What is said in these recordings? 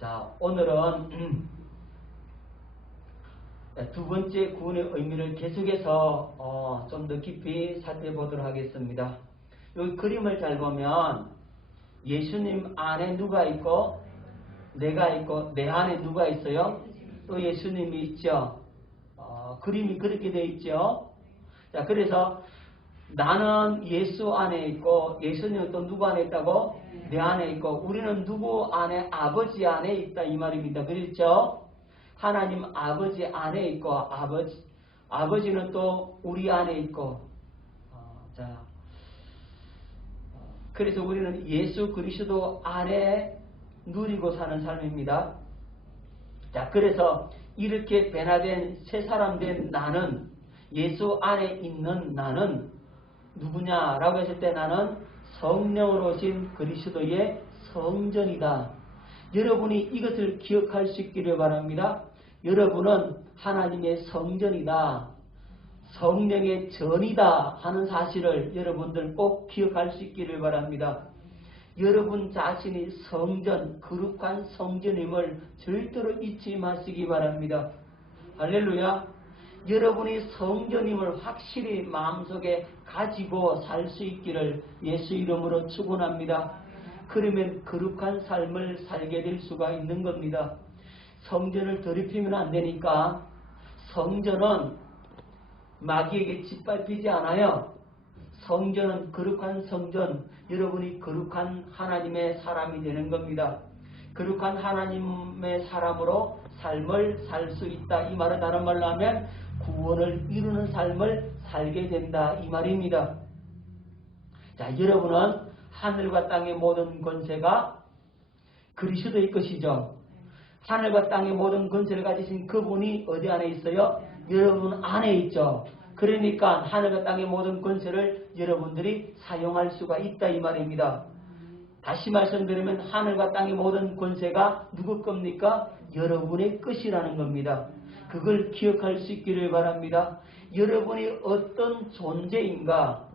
자, 오늘은 두 번째 구원의 의미를 계속해서 어, 좀 더 깊이 살펴 보도록 하겠습니다. 여기 그림을 잘 보면 예수님 안에 누가 있고 내가 있고 내 안에 누가 있어요? 또 예수님이 있죠. 어, 그림이 그렇게 되어 있죠. 자, 그래서 나는 예수 안에 있고 예수님은 또 누구 안에 있다고? 내 안에 있고 우리는 누구 안에 아버지 안에 있다 이 말입니다. 그렇죠? 하나님 아버지 안에 있고 아버지 아버지는 또 우리 안에 있고 어, 자 그래서 우리는 예수 그리스도 안에 누리고 사는 삶입니다. 자 그래서 이렇게 변화된 새 사람 된 나는 예수 안에 있는 나는 누구냐라고 했을 때 나는 성령으로 오신 그리스도의 성전이다. 여러분이 이것을 기억할 수 있기를 바랍니다. 여러분은 하나님의 성전이다. 성령의 전이다 하는 사실을 여러분들 꼭 기억할 수 있기를 바랍니다. 여러분 자신이 성전, 거룩한 성전임을 절대로 잊지 마시기 바랍니다. 할렐루야. 여러분이 성전임을 확실히 마음속에 가지고 살 수 있기를 예수 이름으로 축원합니다. 그러면 거룩한 삶을 살게 될 수가 있는 겁니다. 성전을 더럽히면 안 되니까 성전은 마귀에게 짓밟히지 않아요. 성전은 거룩한 성전, 여러분이 거룩한 하나님의 사람이 되는 겁니다. 거룩한 하나님의 사람으로 삶을 살 수 있다. 이 말은 다른 말로 하면 구원을 이루는 삶을 살게 된다. 이 말입니다. 자, 여러분은 하늘과 땅의 모든 권세가 그리스도의 것이죠. 하늘과 땅의 모든 권세를 가지신 그분이 어디 안에 있어요? 여러분 안에 있죠. 그러니까 하늘과 땅의 모든 권세를 여러분들이 사용할 수가 있다 이 말입니다. 다시 말씀드리면 하늘과 땅의 모든 권세가 누구 겁니까? 여러분의 것이라는 겁니다. 그걸 기억할 수 있기를 바랍니다. 여러분이 어떤 존재인가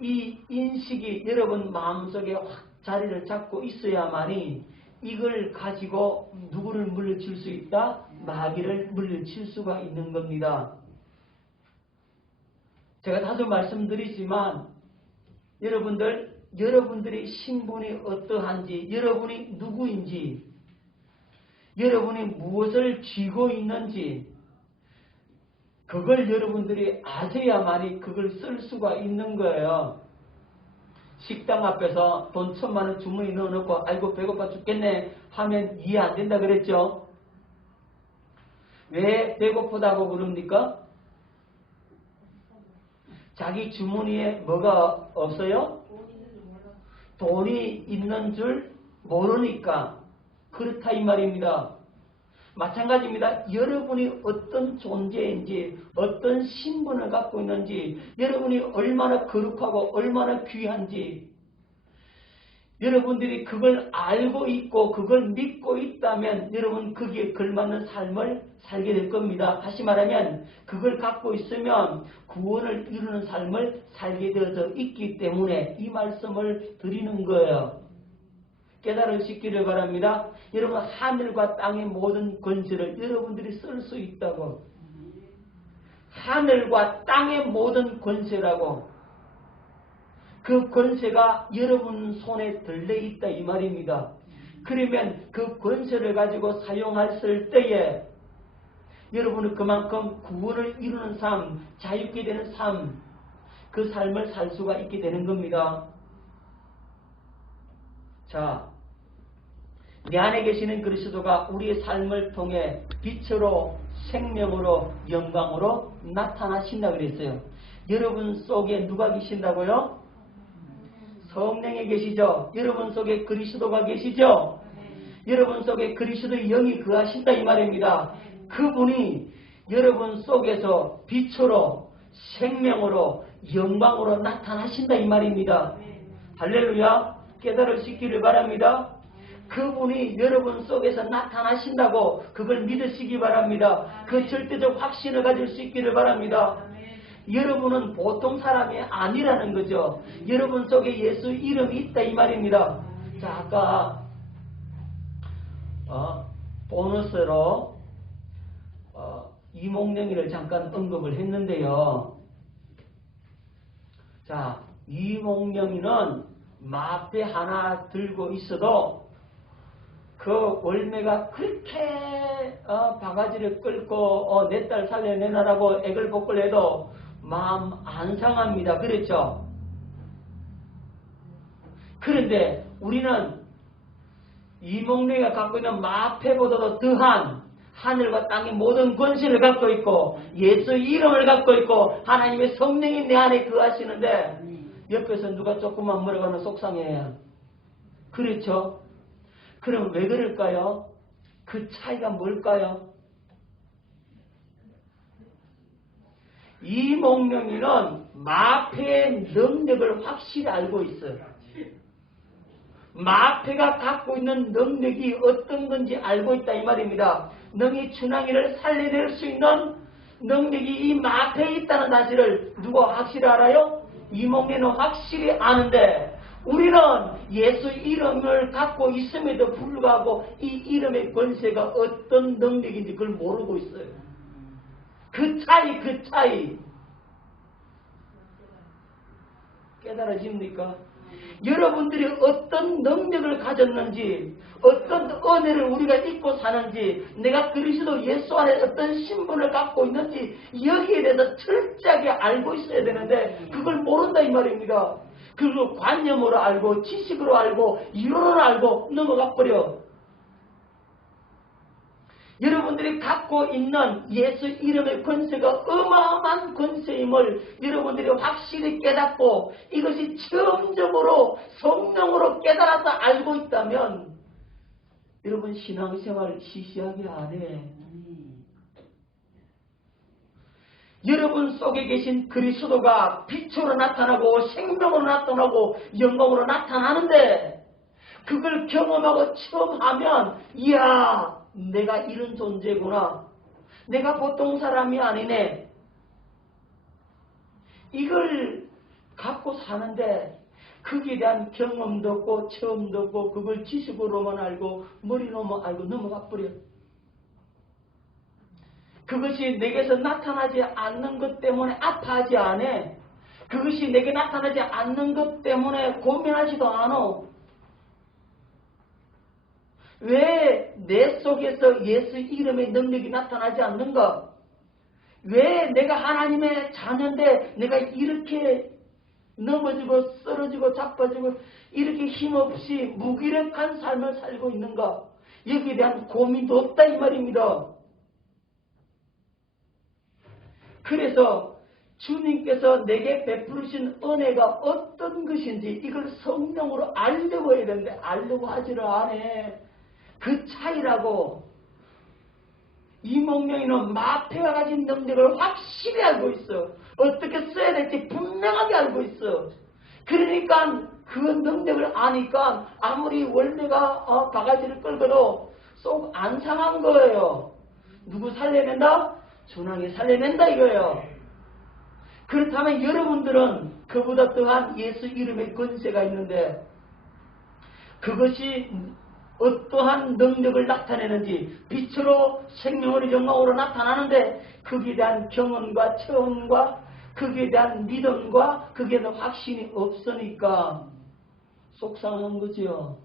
이 인식이 여러분 마음속에 확 자리를 잡고 있어야만이 이걸 가지고 누구를 물리칠 수 있다? 마귀를 물리칠 수가 있는 겁니다. 제가 다소 말씀드리지만 여러분들 여러분들의 신분이 어떠한지 여러분이 누구인지 여러분이 무엇을 쥐고 있는지 그걸 여러분들이 아셔야만이 그걸 쓸 수가 있는 거예요. 식당 앞에서 돈 천만 원 주머니 넣어놓고 아이고 배고파 죽겠네 하면 이해 안 된다 그랬죠? 왜 배고프다고 그럽니까? 자기 주머니에 뭐가 없어요? 돈이 있는 줄 모르니까 그렇다 이 말입니다. 마찬가지입니다. 여러분이 어떤 존재인지 어떤 신분을 갖고 있는지 여러분이 얼마나 거룩하고 얼마나 귀한지 여러분들이 그걸 알고 있고 그걸 믿고 있다면 여러분 거기에 걸맞는 삶을 살게 될 겁니다. 다시 말하면 그걸 갖고 있으면 구원을 이루는 삶을 살게 되어져 있기 때문에 이 말씀을 드리는 거예요. 깨달으시기를 바랍니다. 여러분 하늘과 땅의 모든 권세를 여러분들이 쓸 수 있다고. 하늘과 땅의 모든 권세라고. 그 권세가 여러분 손에 들려 있다 이 말입니다. 그러면 그 권세를 가지고 사용했을 때에 여러분은 그만큼 구원을 이루는 삶, 자유케 되는 삶, 그 삶을 살 수가 있게 되는 겁니다. 자, 내 안에 계시는 그리스도가 우리의 삶을 통해 빛으로 생명으로 영광으로 나타나신다 그랬어요. 여러분 속에 누가 계신다고요? 성령에 계시죠. 여러분 속에 그리스도가 계시죠. 여러분 속에 그리스도의 영이 그하신다 이 말입니다. 그분이 여러분 속에서 빛으로 생명으로 영광으로 나타나신다 이 말입니다. 할렐루야 깨달으시기를 바랍니다. 그분이 여러분 속에서 나타나신다고 그걸 믿으시기 바랍니다. 그 절대적 확신을 가질 수 있기를 바랍니다. 여러분은 보통 사람이 아니라는 거죠. 여러분 속에 예수 이름이 있다 이 말입니다. 자 아까 어, 보너스로 어, 이몽룡이를 잠깐 언급을 했는데요. 자, 이몽룡이는 마패 하나 들고 있어도 그 월매가 그렇게 어, 바가지를 끌고 어, 내 딸 살려내놔라고 애걸복걸 해도 마음 안 상합니다. 그렇죠? 그런데 우리는 이몽룡이가 갖고 있는 마패보다도 더한 하늘과 땅의 모든 권세를 갖고 있고 예수 이름을 갖고 있고 하나님의 성령이 내 안에 거하시는데 옆에서 누가 조금만 물어가면 속상해요. 그렇죠? 그럼 왜 그럴까요? 그 차이가 뭘까요? 이몽룡이는 마패의 능력을 확실히 알고 있어요. 마패가 갖고 있는 능력이 어떤 건지 알고 있다 이 말입니다. 능히 준왕이를 살려낼 수 있는 능력이 이 마패에 있다는 사실을 누가 확실히 알아요? 이몽룡은 확실히 아는데 우리는 예수 이름을 갖고 있음에도 불구하고 이 이름의 권세가 어떤 능력인지 그걸 모르고 있어요. 그 차이, 그 차이. 깨달아집니까? 여러분들이 어떤 능력을 가졌는지, 어떤 은혜를 우리가 잊고 사는지, 내가 그리스도 예수 안에 어떤 신분을 갖고 있는지, 여기에 대해서 철저하게 알고 있어야 되는데, 그걸 모른다 이 말입니다. 그리고 관념으로 알고, 지식으로 알고, 이론으로 알고 넘어가 버려. 여러분들이 갖고 있는 예수 이름의 권세가 어마어마한 권세임을 여러분들이 확실히 깨닫고 이것이 처음적으로 성령으로 깨달아서 알고 있다면 여러분 신앙생활 시시하게 안 해. 여러분 속에 계신 그리스도가 빛으로 나타나고 생명으로 나타나고 영광으로 나타나는데 그걸 경험하고 처음 하면 이야 내가 이런 존재구나. 내가 보통 사람이 아니네. 이걸 갖고 사는데 거기에 대한 경험도 없고 처음도 없고 그걸 지식으로만 알고 머리로만 알고 넘어가 버려. 그것이 내게서 나타나지 않는 것 때문에 아파하지 않아. 그것이 내게 나타나지 않는 것 때문에 고민하지도 않아. 왜 내 속에서 예수 이름의 능력이 나타나지 않는가? 왜 내가 하나님의 자녀인데 내가 이렇게 넘어지고 쓰러지고 자빠지고 이렇게 힘없이 무기력한 삶을 살고 있는가? 여기에 대한 고민도 없다 이 말입니다. 그래서 주님께서 내게 베푸르신 은혜가 어떤 것인지 이걸 성령으로 알려고 해야 되는데 알려고 하지를 않아. 그 차이라고 이몽룡이는 마패가 가진 능력을 확실히 알고 있어. 어떻게 써야 될지 분명하게 알고 있어. 그러니까 그 능력을 아니까 아무리 월매가 어, 바가지를 끌고도 쏙안 상한 거예요. 누구 살려낸다? 준왕이 살려낸다 이거예요. 그렇다면 여러분들은 그보다 더한 예수 이름의 권세가 있는데 그것이 어떠한 능력을 나타내는지 빛으로 생명으로 영광으로 나타나는데 거기에 대한 경험과 체험과 거기에 대한 믿음과 거기에 대한 확신이 없으니까 속상한 거지요.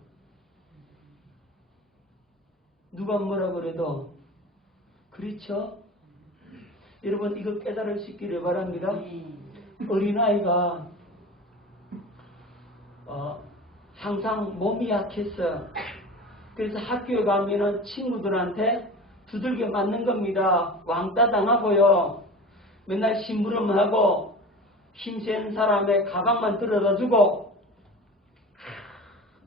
누가 뭐라 그래도 그렇죠? 여러분 이거 깨달을 수 있기를 바랍니다. 어린아이가 어, 항상 몸이 약해서 그래서 학교에 가면은 친구들한테 두들겨 맞는 겁니다. 왕따 당하고요. 맨날 심부름하고 힘센 사람의 가방만 들어다 주고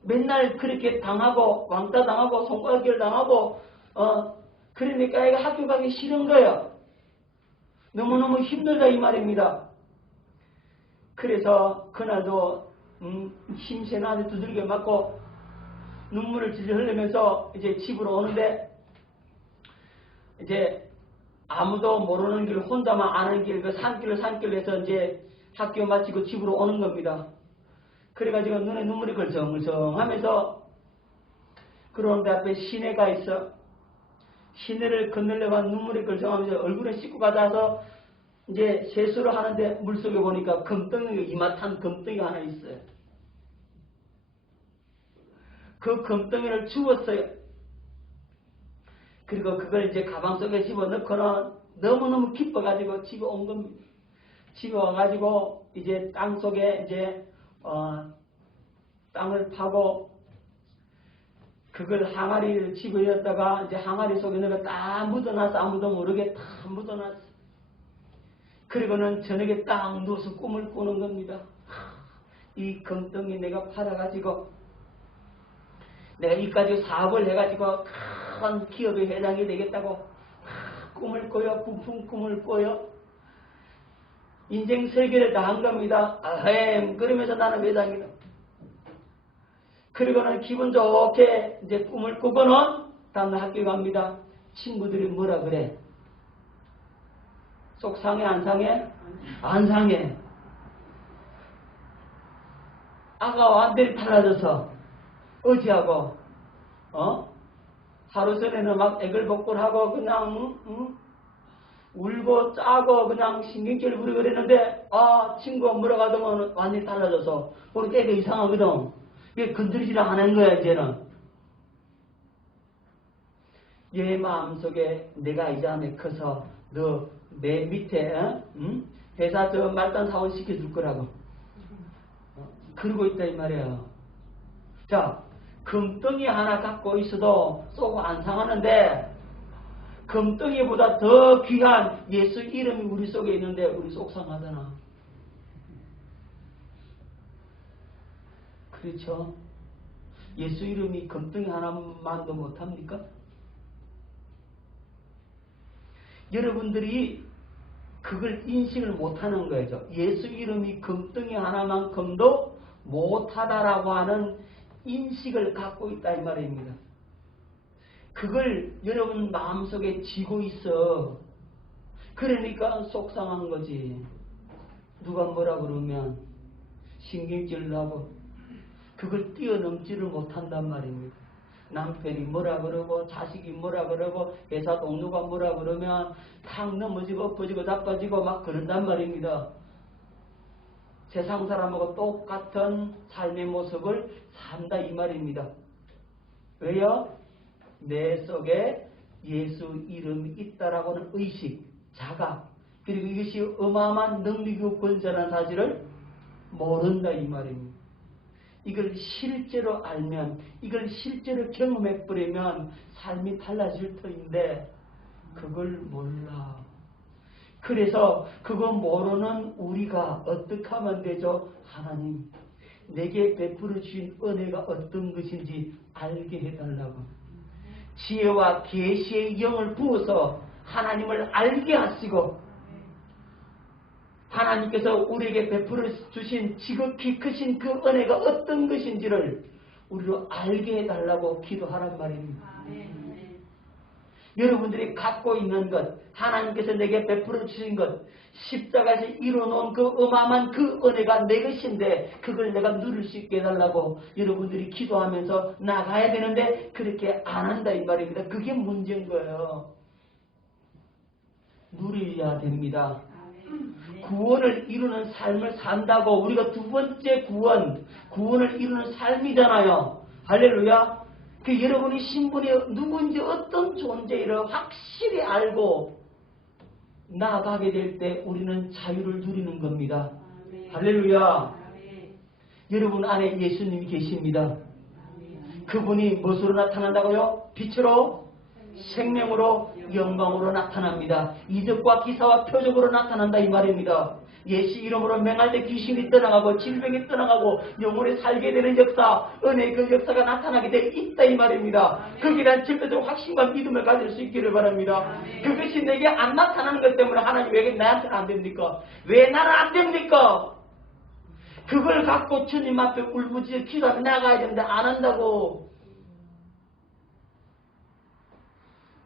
맨날 그렇게 당하고 왕따 당하고 손가락질 당하고 어 그러니까 애가 학교 가기 싫은 거예요. 너무너무 힘들다 이 말입니다. 그래서 그날도 음, 힘센 아들 두들겨 맞고 눈물을 질질 흘리면서 이제 집으로 오는데 이제 아무도 모르는 길 혼자만 아는 길 그 산길을 산길로 해서 이제 학교 마치고 집으로 오는 겁니다. 그래가지고 눈에 눈물이 걸성걸성 하면서 그런데 앞에 시내가 있어. 시내를 건너려가 눈물이 걸정하면서 얼굴에 씻고 가다서 이제 세수를 하는데 물속에 보니까 금덩이, 이마탄 금덩이 하나 있어요. 그 금덩이를 주웠어요. 그리고 그걸 이제 가방 속에 집어넣고는 너무너무 기뻐가지고 집에 온 겁니다. 집에 와가지고 이제 땅 속에 이제 어, 땅을 파고 그걸 항아리를 집어였다가 이제 항아리 속에 넣어 다 묻어놨어 아무도 모르게 다 묻어놨어. 그리고는 저녁에 딱 누워서 꿈을 꾸는 겁니다. 이 금덩이 내가 팔아가지고 내가 이까지 사업을 해가지고 큰 기업의 회장이 되겠다고 꿈을 꿔요. 부푼 꿈을 꿔요. 인생 세계를 다 한 겁니다. 아햄 그러면서 나는 회장이다. 그리고는 기분 좋게 이제 꿈을 꾸고는 다음날 학교 갑니다. 친구들이 뭐라 그래? 속 상해 안 상해? 안 상해. 아가 완전히 달라져서 어지하고 어? 하루 전에는 막 애글복글하고 그냥 응? 울고 짜고 그냥 신경질 부리고 그랬는데 아 친구가 물어가더만 완전히 달라져서 오늘 때가 이상하거든. 이게 건드리지를 않은 거야 이제는. 얘 마음속에 내가 이제 안에 커서 너 내 밑에 어? 응? 회사 저 말단 사원 시켜줄 거라고. 어? 그러고 있다 이 말이야. 자 금덩이 하나 갖고 있어도 속안 상하는데 금덩이보다 더 귀한 예수 이름이 우리 속에 있는데 우리 속상하잖아. 그렇죠? 예수 이름이 금덩이 하나만도 못합니까? 여러분들이 그걸 인식을 못하는 거죠. 예수 이름이 금덩이 하나만큼도 못하다라고 하는 인식을 갖고 있다 이 말입니다. 그걸 여러분 마음속에 쥐고 있어. 그러니까 속상한 거지. 누가 뭐라 그러면 신경질 나고 그걸 뛰어넘지를 못한단 말입니다. 남편이 뭐라 그러고 자식이 뭐라 그러고 회사 동료가 뭐라 그러면 탁 넘어지고 엎어지고 자빠지고 막 그런단 말입니다. 세상 사람하고 똑같은 삶의 모습을 산다 이 말입니다. 왜요? 내 속에 예수 이름이 있다라고는 의식, 자각, 그리고 이것이 어마어마한 능력이고 권세라는 사실을 모른다 이 말입니다. 이걸 실제로 알면, 이걸 실제로 경험해 버리면 삶이 달라질 터인데 그걸 몰라. 그래서 그거 모르는 우리가 어떻게 하면 되죠? 하나님, 내게 베풀어 주신 은혜가 어떤 것인지 알게 해달라고. 지혜와 계시의 영을 부어서 하나님을 알게 하시고 하나님께서 우리에게 베풀어 주신 지극히 크신 그 은혜가 어떤 것인지를 우리로 알게 해달라고 기도하란 말입니다. 여러분들이 갖고 있는 것, 하나님께서 내게 베풀어 주신 것, 십자가에서 이뤄놓은 그 어마어마한 그 은혜가 내 것인데 그걸 내가 누릴 수 있게 해달라고 여러분들이 기도하면서 나가야 되는데 그렇게 안 한다 이 말입니다. 그게 문제인 거예요. 누려야 됩니다. 구원을 이루는 삶을 산다고 우리가 두 번째 구원, 구원을 이루는 삶이잖아요. 할렐루야. 그 여러분이 신분이 누군지 어떤 존재를 확실히 알고 나아가게 될 때 우리는 자유를 누리는 겁니다. 할렐루야. 여러분 안에 예수님이 계십니다. 그분이 무엇으로 나타난다고요? 빛으로, 생명으로, 영광으로 나타납니다. 이적과 기사와 표적으로 나타난다 이 말입니다. 예수 이름으로 맹할 때 귀신이 떠나가고 질병이 떠나가고 영혼이 살게 되는 역사, 은혜의 그 역사가 나타나게 돼 있다 이 말입니다. 대한 절대적 확신과 믿음을 가질 수 있기를 바랍니다. 그것이 내게 안 나타나는 것 때문에 하나님 왜 나한테는 안 됩니까? 왜 나는 안 됩니까? 그걸 갖고 주님 앞에 울부짖어 기도하며 나가야 되는데 안 한다고.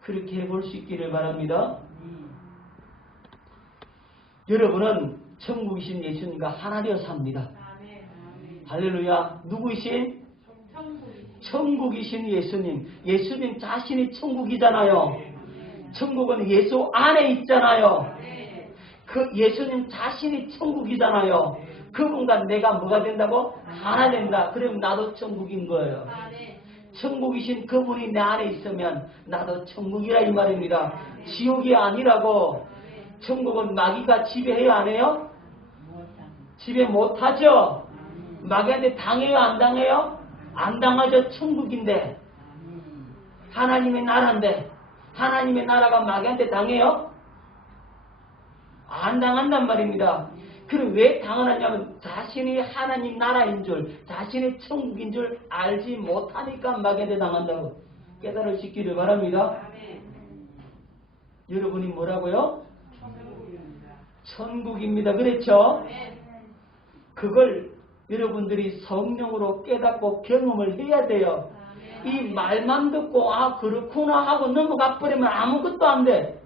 그렇게 해볼 수 있기를 바랍니다. 여러분은 천국이신 예수님과 하나 되어 삽니다. 할렐루야. 누구이신? 천국이신 예수님, 예수님 자신이 천국이잖아요. 천국은 예수 안에 있잖아요. 그 예수님 자신이 천국이잖아요. 그분과 내가 뭐가 된다고? 하나 된다. 그러면 나도 천국인 거예요. 천국이신 그분이 내 안에 있으면 나도 천국이라 이 말입니다. 지옥이 아니라고 천국은 마귀가 지배해야 안 해요? 지배 못하죠? 마귀한테 당해요 안 당해요? 안 당하죠 천국인데 하나님의 나라인데 하나님의 나라가 마귀한테 당해요? 안 당한단 말입니다. 그럼 왜 당하느냐면 자신이 하나님 나라인 줄, 자신의 천국인 줄 알지 못하니까 마귀한테 당한다고 깨달으시기를 바랍니다. 여러분이 뭐라고요? 천국입니다. 그렇죠? 그걸 여러분들이 성령으로 깨닫고 경험을 해야 돼요. 이 말만 듣고 아 그렇구나 하고 넘어가 버리면 아무것도 안 돼.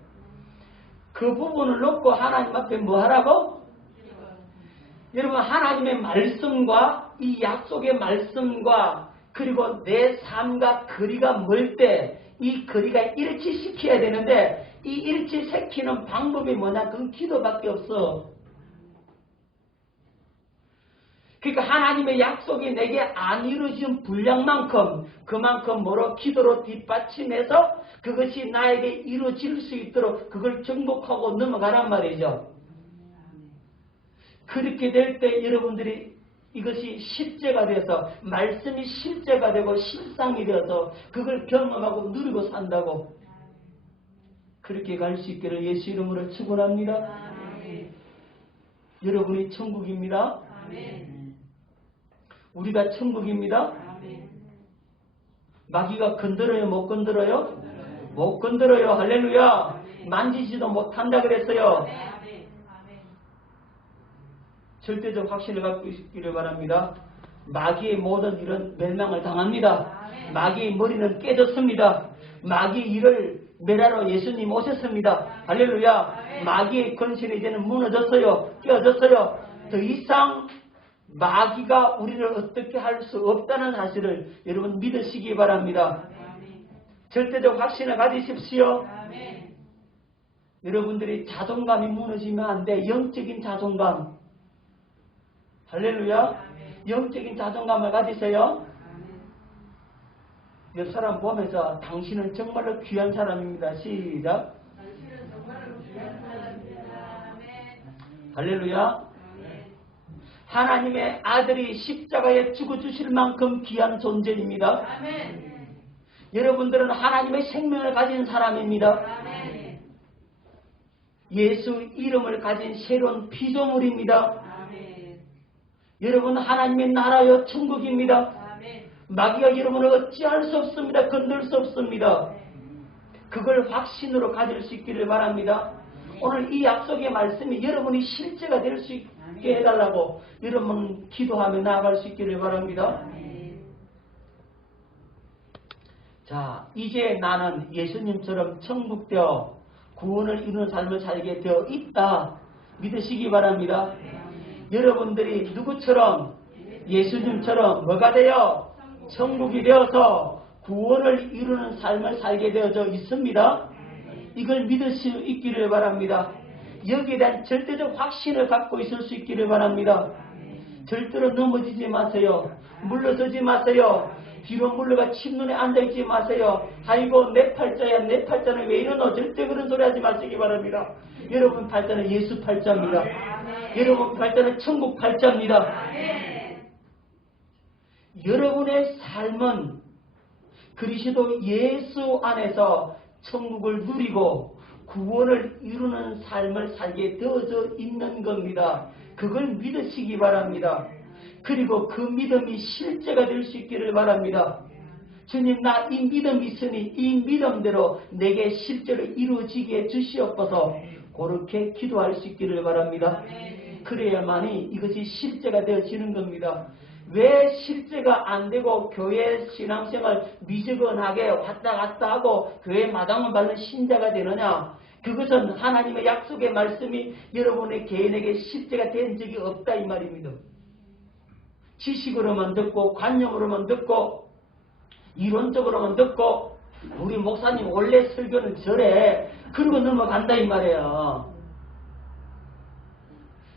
그 부분을 놓고 하나님 앞에 뭐 하라고? 여러분 하나님의 말씀과 이 약속의 말씀과 그리고 내 삶과 거리가 멀 때 이 거리가 일치시켜야 되는데 이 일치시키는 방법이 뭐냐? 그건 기도밖에 없어. 그러니까 하나님의 약속이 내게 안 이루어진 분량만큼 그만큼 뭐로 기도로 뒷받침해서 그것이 나에게 이루어질 수 있도록 그걸 정복하고 넘어가란 말이죠. 그렇게 될 때 여러분들이 이것이 실제가 돼서 말씀이 실제가 되고 실상이 되어서 그걸 경험하고 누리고 산다고 그렇게 갈 수 있기를 예수 이름으로 축원합니다. 여러분이 천국입니다. 우리가 천국입니다. 마귀가 건드려요, 못 건드려요? 못 건드려요. 할렐루야. 만지지도 못한다 그랬어요. 절대적 확신을 갖고 있기를 바랍니다. 마귀의 모든 일은 멸망을 당합니다. 마귀의 머리는 깨졌습니다. 마귀 일을 멸하러 예수님 오셨습니다. 할렐루야. 마귀의 권신이 이제는 무너졌어요. 깨어졌어요. 더 이상 마귀가 우리를 어떻게 할 수 없다는 사실을 여러분 믿으시기 바랍니다. 절대적 확신을 가지십시오. 여러분들이 자존감이 무너지면 안 돼. 영적인 자존감. 할렐루야. 영적인 자존감을 가지세요. 옆 사람 보면서 당신은 정말로 귀한 사람입니다. 시작. 할렐루야. 하나님의 아들이 십자가에 죽어주실 만큼 귀한 존재입니다. 여러분들은 하나님의 생명을 가진 사람입니다. 예수 이름을 가진 새로운 피조물입니다. 여러분 하나님의 나라여 천국입니다. 마귀가 여러분을 어찌할 수 없습니다. 건들 수 없습니다. 그걸 확신으로 가질 수 있기를 바랍니다. 오늘 이 약속의 말씀이 여러분이 실제가 될 수 있게 해달라고 여러분 기도하며 나아갈 수 있기를 바랍니다. 자, 이제 나는 예수님처럼 천국되어 구원을 이루는 삶을 살게 되어 있다. 믿으시기 바랍니다. 여러분들이 누구처럼 예수님처럼 뭐가 되어 천국이 되어서 구원을 이루는 삶을 살게 되어져 있습니다. 이걸 믿을 수 있기를 바랍니다. 여기에 대한 절대적 확신을 갖고 있을 수 있기를 바랍니다. 절대로 넘어지지 마세요. 물러서지 마세요. 뒤로 물러가 침눈에 앉아있지 마세요. 아이고 내 팔자야 내 팔자는 왜 이러노 절대 그런 소리 하지 마시기 바랍니다. 여러분 팔자는 예수 팔자입니다. 여러분 팔자는 천국 팔자입니다. 여러분의 삶은 그리스도 예수 안에서 천국을 누리고 구원을 이루는 삶을 살게 되어져 있는 겁니다. 그걸 믿으시기 바랍니다. 그리고 그 믿음이 실제가 될 수 있기를 바랍니다. 주님 나 이 믿음 있으니 이 믿음대로 내게 실제로 이루어지게 주시옵소서 그렇게 기도할 수 있기를 바랍니다. 그래야만이 이것이 실제가 되어지는 겁니다. 왜 실제가 안 되고 교회 신앙생활 미지근하게 왔다 갔다 하고 교회 마당을 밟는 신자가 되느냐? 그것은 하나님의 약속의 말씀이 여러분의 개인에게 실제가 된 적이 없다 이 말입니다. 지식으로만 듣고 관념으로만 듣고 이론적으로만 듣고 우리 목사님 원래 설교는 저래 그러고 넘어간다 이 말이에요.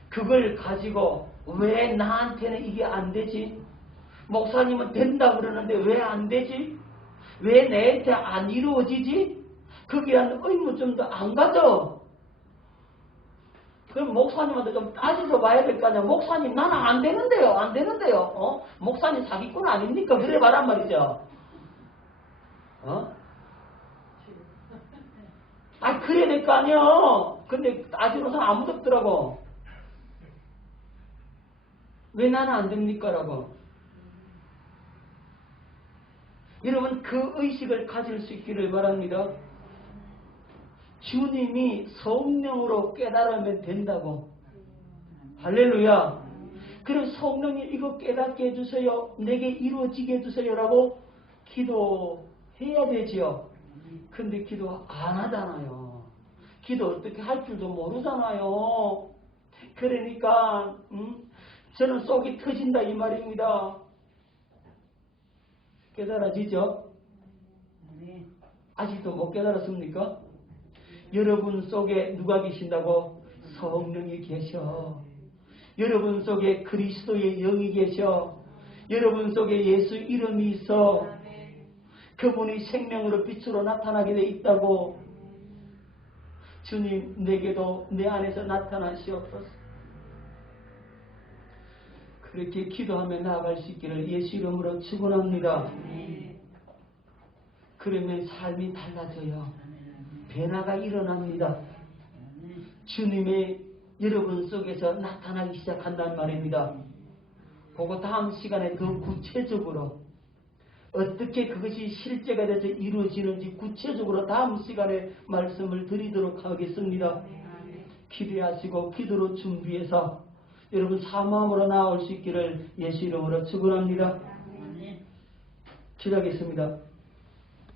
그걸 가지고 왜 나한테는 이게 안 되지? 목사님은 된다 그러는데 왜 안 되지? 왜 내한테 안 이루어지지? 거기에 대한 의문점도 안 가져. 그럼 목사님한테 좀 따지러 봐야 될 거 아니야. 목사님 나는 안 되는데요. 안 되는데요. 어? 목사님 사기꾼 아닙니까? 그래 말란 말이죠. 어? 아 그래야 될 거 아니야. 근데 따지러서 아무도 없더라고. 왜 나는 안 됩니까? 라고. 여러분 그 의식을 가질 수 있기를 바랍니다. 주님이 성령으로 깨달으면 된다고. 할렐루야. 그럼 성령이 이거 깨닫게 해주세요. 내게 이루어지게 해주세요 라고 기도해야 되지요. 근데 기도 안 하잖아요. 기도 어떻게 할 줄도 모르잖아요. 그러니까 음? 저는 속이 터진다 이 말입니다. 깨달아지죠? 아직도 못 깨달았습니까? 여러분 속에 누가 계신다고? 성령이 계셔. 여러분 속에 그리스도의 영이 계셔. 여러분 속에 예수 이름이 있어. 그분이 생명으로 빛으로 나타나게 돼 있다고. 주님, 내게도 내 안에서 나타나시옵소서. 그렇게 기도하며 나아갈 수 있기를 예수 이름으로 축원합니다. 그러면 삶이 달라져요. 변화가 일어납니다. 주님의 여러분 속에서 나타나기 시작한단 말입니다. 그거 다음 시간에 더 구체적으로 어떻게 그것이 실제가 돼서 이루어지는지 구체적으로 다음 시간에 말씀을 드리도록 하겠습니다. 기대하시고 기도로 준비해서 여러분 사마음으로 나올 수 있기를 예수 이름으로 축원합니다. 기도하겠습니다.